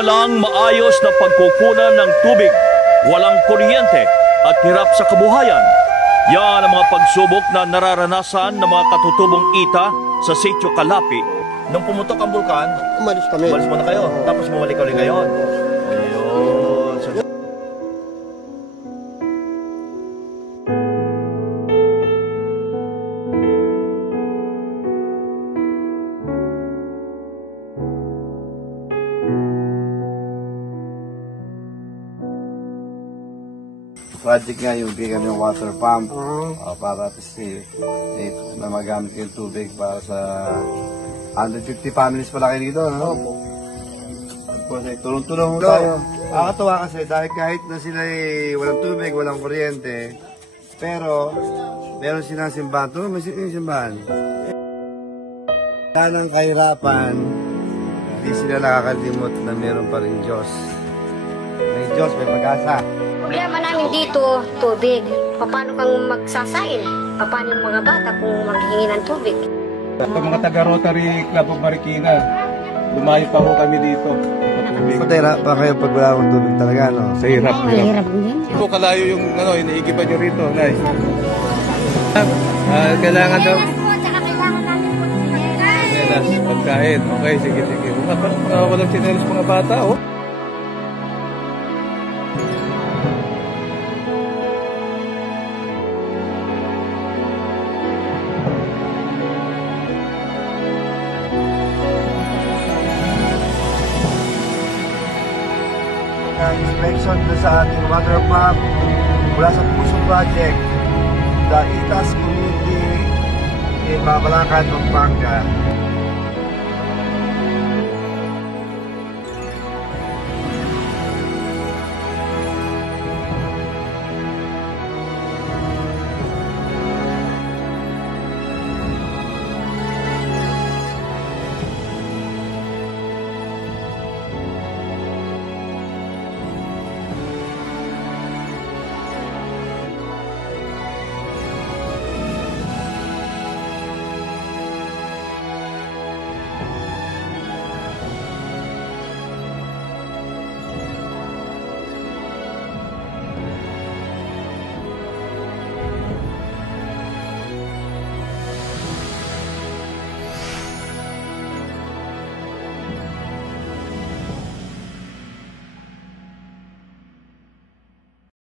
Walang maayos na pagkukunan ng tubig, walang kuryente at hirap sa kabuhayan. Yan ang mga pagsubok na nararanasan ng mga katutubong Ita sa Sitio Calapi. Nung pumutok ang bulkan, umalis kami. umalis muna kayo, tapos bumalik ulit ngayon. Ayun. Project nga yung bigyan ng water pump para na magamit yung tubig para sa 150 families pala kayo dito, no? Tulong-tulong tayo. Nakakatawa kasi dahil kahit na sila walang tubig, walang kuryente, pero meron silang simbahan. May simbahan. Yan ang kahirapan, hindi sila nakakalimot na meron pa rin Diyos. May Diyos, may pag-asa. Problema namin dito, tubig. Paano kang magsasain? Paano yung mga bata kung maghingi ng tubig? Ito mga taga-Rotary Club of Marikina, lumayo pa ho kami dito. Patira pa kayo pag wala akong tubig talaga, no? Sa hirap. Mahirap din. Ito kalayo yung iniigipan nyo rito, Nay. Kailangan daw. Sinelas, pagkain. Okay, sige. Mga walang sinelas mga bata, oh. Inspection sa ating water pump mula sa Puso Project, the Itas Community in Mabalacan, Pampanga.